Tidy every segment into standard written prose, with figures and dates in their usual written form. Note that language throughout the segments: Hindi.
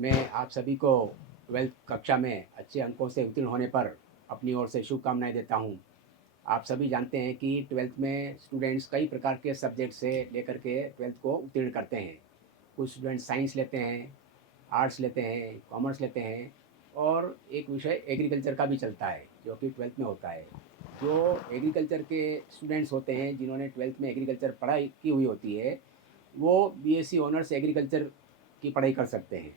मैं आप सभी को 12th कक्षा में अच्छे अंकों से उत्तीर्ण होने पर अपनी ओर से शुभकामनाएँ देता हूँ। आप सभी जानते हैं कि 12th में स्टूडेंट्स कई प्रकार के सब्जेक्ट से लेकर के 12th को उत्तीर्ण करते हैं। कुछ स्टूडेंट साइंस लेते हैं, आर्ट्स लेते हैं, कॉमर्स लेते हैं और एक विषय एग्रीकल्चर का भी चलता है, जो कि 12th में होता है। जो एग्रीकल्चर के स्टूडेंट्स होते हैं, जिन्होंने 12th में एग्रीकल्चर पढ़ाई की हुई होती है, वो बीएससी ऑनर्स एग्रीकल्चर की पढ़ाई कर सकते हैं।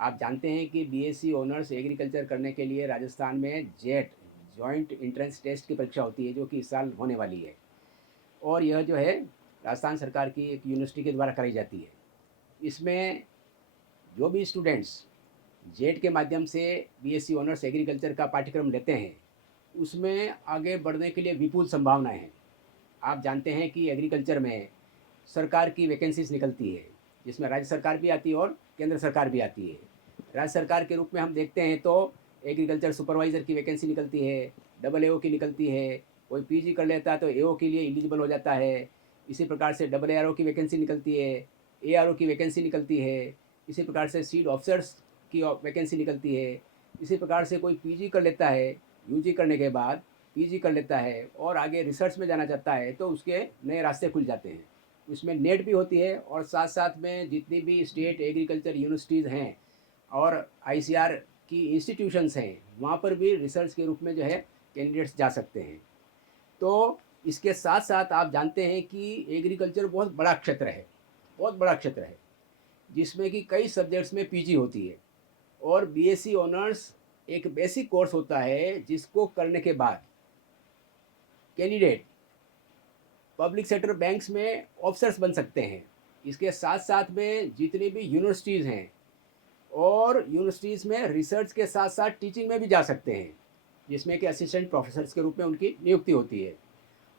आप जानते हैं कि बीएससी ऑनर्स एग्रीकल्चर करने के लिए राजस्थान में जेट जॉइंट एंट्रेंस टेस्ट की परीक्षा होती है, जो कि इस साल होने वाली है। और यह जो है राजस्थान सरकार की एक यूनिवर्सिटी के द्वारा कराई जाती है। इसमें जो भी स्टूडेंट्स जेट के माध्यम से बीएससी ऑनर्स एग्रीकल्चर का पाठ्यक्रम लेते हैं, उसमें आगे बढ़ने के लिए विपुल संभावनाएं हैं। आप जानते हैं कि एग्रीकल्चर में सरकार की वैकेंसीज निकलती है, जिसमें राज्य सरकार भी आती है और केंद्र सरकार भी आती है। राज्य सरकार के रूप में हम देखते हैं तो एग्रीकल्चर सुपरवाइज़र की वैकेंसी निकलती है, डबल एओ की निकलती है। कोई पीजी कर लेता है तो एओ के लिए एलिजिबल हो जाता है। इसी प्रकार से डबल एआरओ की वैकेंसी निकलती है, एआरओ की वैकेंसी निकलती है। इसी प्रकार से सीड ऑफिसर्स की वैकेंसी निकलती है। इसी प्रकार से कोई पीजी कर लेता है, यूजी करने के बाद पीजी कर लेता है और आगे रिसर्च में जाना चाहता है, तो उसके नए रास्ते खुल जाते हैं। उसमें नेट भी होती है और साथ साथ में जितनी भी स्टेट एग्रीकल्चर यूनिवर्सिटीज़ हैं और आईसीआर की इंस्टीट्यूशंस हैं, वहाँ पर भी रिसर्च के रूप में जो है कैंडिडेट्स जा सकते हैं। तो इसके साथ साथ आप जानते हैं कि एग्रीकल्चर बहुत बड़ा क्षेत्र है, बहुत बड़ा क्षेत्र है, जिसमें कि कई सब्जेक्ट्स में पीजी होती है और बीएससी ऑनर्स एक बेसिक कोर्स होता है, जिसको करने के बाद कैंडिडेट पब्लिक सेक्टर बैंक्स में ऑफिसर्स बन सकते हैं। इसके साथ साथ में जितनी भी यूनिवर्सिटीज़ हैं और यूनिवर्सिटीज़ में रिसर्च के साथ साथ टीचिंग में भी जा सकते हैं, जिसमें कि असिस्टेंट प्रोफेसर्स के रूप में उनकी नियुक्ति होती है।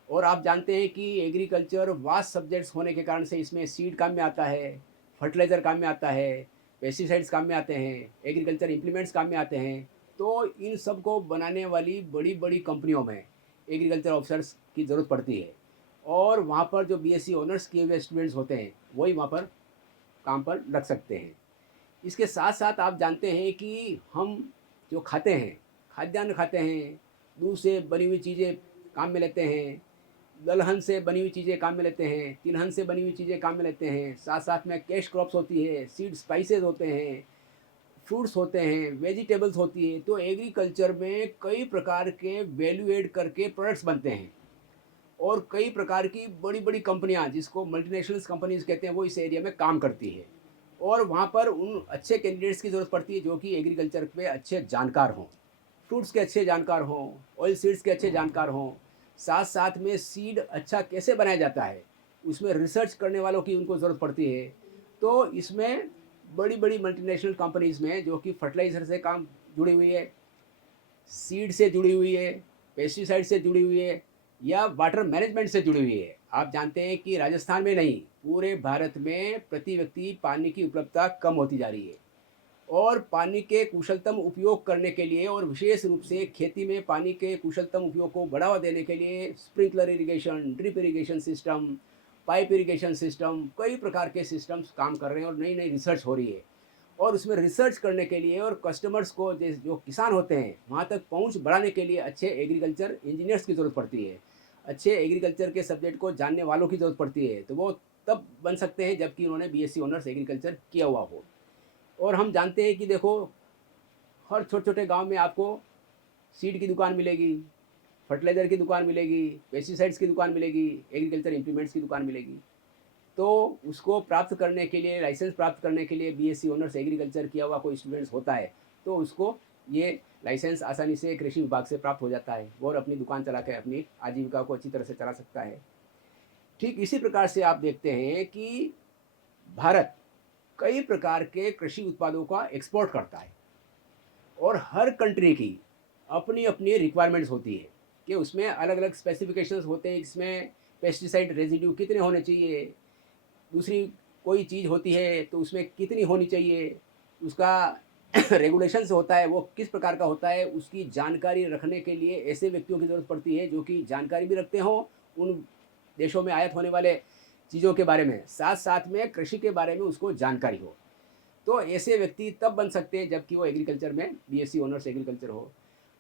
और आप जानते हैं कि एग्रीकल्चर वास्ट सब्जेक्ट्स होने के कारण से इसमें सीड काम में आता है, फर्टिलाइज़र काम में आता है, पेस्टिसाइड्स काम में आते हैं, एग्रीकल्चर इम्प्लीमेंट्स काम में आते हैं। तो इन सब को बनाने वाली बड़ी बड़ी कंपनियों में एग्रीकल्चर ऑफिसर्स की ज़रूरत पड़ती है और वहाँ पर जो बीएससी ऑनर्स किए हुए स्टूडेंट्स होते हैं, वही वहाँ पर काम पर लग सकते हैं। इसके साथ साथ आप जानते हैं कि हम जो खाते हैं, खाद्यान्न खाते हैं, दूध से बनी हुई चीज़ें काम में लेते हैं, दलहन से बनी हुई चीज़ें काम में लेते हैं, तिलहन से बनी हुई चीज़ें काम में लेते हैं, साथ साथ में कैश क्रॉप्स होती है, सीड स्पाइसेस होते हैं, फ्रूट्स होते हैं, वेजिटेबल्स होती है। तो एग्रीकल्चर में कई प्रकार के वैल्यू ऐड करके प्रोडक्ट्स बनते हैं और कई प्रकार की बड़ी बड़ी कंपनियां, जिसको मल्टीनेशनल्स कंपनीज कहते हैं, वो इस एरिया में काम करती है और वहाँ पर उन अच्छे कैंडिडेट्स की ज़रूरत पड़ती है, जो कि एग्रीकल्चर पे अच्छे जानकार हों, फ्रूट्स के अच्छे जानकार हों, ऑयल सीड्स के अच्छे जानकार हों। साथ साथ में सीड अच्छा कैसे बनाया जाता है, उसमें रिसर्च करने वालों की उनको ज़रूरत पड़ती है। तो इसमें बड़ी बड़ी मल्टीनेशनल कंपनीज़ में, जो कि फर्टिलाइज़र से काम जुड़ी हुई है, सीड से जुड़ी हुई है, पेस्टिसाइड से जुड़ी हुई है या वाटर मैनेजमेंट से जुड़ी हुई है। आप जानते हैं कि राजस्थान में नहीं, पूरे भारत में प्रति व्यक्ति पानी की उपलब्धता कम होती जा रही है और पानी के कुशलतम उपयोग करने के लिए और विशेष रूप से खेती में पानी के कुशलतम उपयोग को बढ़ावा देने के लिए sprinkler irrigation, drip irrigation system, pipe irrigation system, कई प्रकार के सिस्टम्स काम कर रहे हैं और नई नई रिसर्च हो रही है। और उसमें रिसर्च करने के लिए और कस्टमर्स को जो किसान होते हैं, वहाँ तक पहुँच बढ़ाने के लिए अच्छे एग्रीकल्चर इंजीनियर्स की ज़रूरत पड़ती है। अच्छे एग्रीकल्चर के सब्जेक्ट को जानने वालों की ज़रूरत पड़ती है। तो वो तब बन सकते हैं जबकि उन्होंने बीएससी ऑनर्स एग्रीकल्चर किया हुआ हो। और हम जानते हैं कि देखो, हर छोटे-छोटे गाँव में आपको सीड की दुकान मिलेगी, फर्टिलाइज़र की दुकान मिलेगी, पेस्टिसाइड्स की दुकान मिलेगी, एग्रीकल्चर इम्प्लीमेंट्स की दुकान मिलेगी। तो उसको प्राप्त करने के लिए, लाइसेंस प्राप्त करने के लिए बीएससी ऑनर्स एग्रीकल्चर किया हुआ कोई स्टूडेंट्स होता है, तो उसको ये लाइसेंस आसानी से कृषि विभाग से प्राप्त हो जाता है और अपनी दुकान चला के अपनी आजीविका को अच्छी तरह से चला सकता है। ठीक इसी प्रकार से आप देखते हैं कि भारत कई प्रकार के कृषि उत्पादों का एक्सपोर्ट करता है और हर कंट्री की अपनी-अपनी रिक्वायरमेंट्स होती है कि उसमें अलग-अलग स्पेसिफिकेशंस होते हैं। इसमें पेस्टिसाइड रेज़िड्यू कितने होने चाहिए, दूसरी कोई चीज़ होती है तो उसमें कितनी होनी चाहिए, उसका रेगुलेशंस होता है वो किस प्रकार का होता है, उसकी जानकारी रखने के लिए ऐसे व्यक्तियों की ज़रूरत पड़ती है जो कि जानकारी भी रखते हों उन देशों में आयात होने वाले चीज़ों के बारे में, साथ-साथ में कृषि के बारे में उसको जानकारी हो। तो ऐसे व्यक्ति तब बन सकते हैं जबकि वो एग्रीकल्चर में बीएससी ऑनर्स एग्रीकल्चर हो।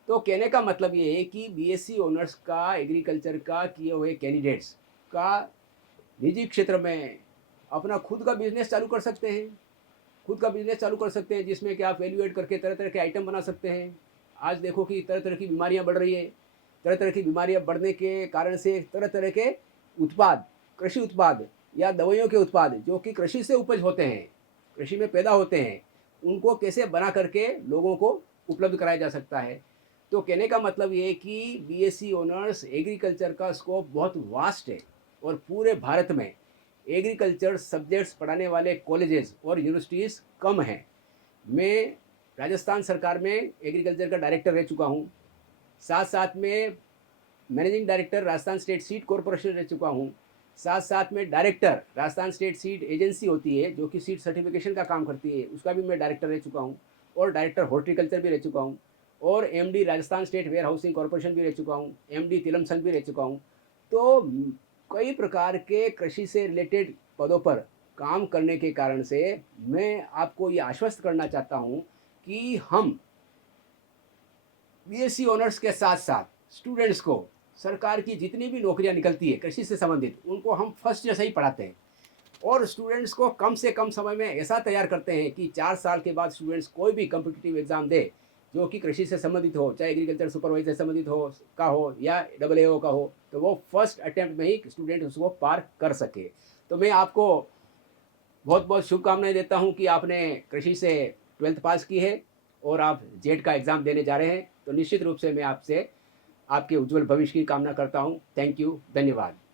तो कहने का मतलब ये है कि बीएससी ऑनर्स का एग्रीकल्चर का किए हुए कैंडिडेट्स का निजी क्षेत्र में अपना खुद का बिजनेस चालू कर सकते हैं। खुद का बिजनेस चालू कर सकते हैं जिसमें कि आप वैल्यू ऐड करके तरह तरह के आइटम बना सकते हैं। आज देखो कि तरह तरह की बीमारियां बढ़ रही है। तरह तरह की बीमारियां बढ़ने के कारण से तरह तरह के उत्पाद, कृषि उत्पाद या दवाइयों के उत्पाद जो कि कृषि से उपज होते हैं, कृषि में पैदा होते हैं, उनको कैसे बना करके लोगों को उपलब्ध कराया जा सकता है। तो कहने का मतलब ये है कि बीएससी ऑनर्स एग्रीकल्चर का स्कोप बहुत वास्ट है और पूरे भारत में एग्रीकल्चर सब्जेक्ट्स पढ़ाने वाले कॉलेजेस और यूनिवर्सिटीज़ कम हैं। मैं राजस्थान सरकार में एग्रीकल्चर का डायरेक्टर रह चुका हूँ। साथ साथ में managing director Rajasthan state seed corporation रह चुका हूँ। साथ साथ में director Rajasthan state seed agency होती है जो कि सीड सर्टिफिकेशन का काम करती है, उसका भी मैं डायरेक्टर रह चुका हूँ। और डायरेक्टर हॉर्टिकल्चर भी रह चुका हूँ। और MD Rajasthan state warehousing corporation भी रह चुका हूँ। एमडी तिलम संघ भी रह चुका हूँ। तो कई प्रकार के कृषि से रिलेटेड पदों पर काम करने के कारण से मैं आपको ये आश्वस्त करना चाहता हूँ कि हम बीएससी ऑनर्स के साथ साथ स्टूडेंट्स को सरकार की जितनी भी नौकरियां निकलती है कृषि से संबंधित, उनको हम फर्स्ट जैसे ही पढ़ाते हैं और स्टूडेंट्स को कम से कम समय में ऐसा तैयार करते हैं कि 4 साल के बाद स्टूडेंट्स कोई भी कम्पिटिटिव एग्जाम दे जो कि कृषि से संबंधित हो, चाहे एग्रीकल्चर सुपरवाइजर से संबंधित हो या AAO का हो, तो वो फर्स्ट अटेम्प्ट में ही स्टूडेंट उसको पार कर सके। तो मैं आपको बहुत बहुत शुभकामनाएं देता हूं कि आपने कृषि से 12th पास की है और आप जेट का एग्ज़ाम देने जा रहे हैं। तो निश्चित रूप से मैं आपसे आपके उज्जवल भविष्य की कामना करता हूं। थैंक यू, धन्यवाद।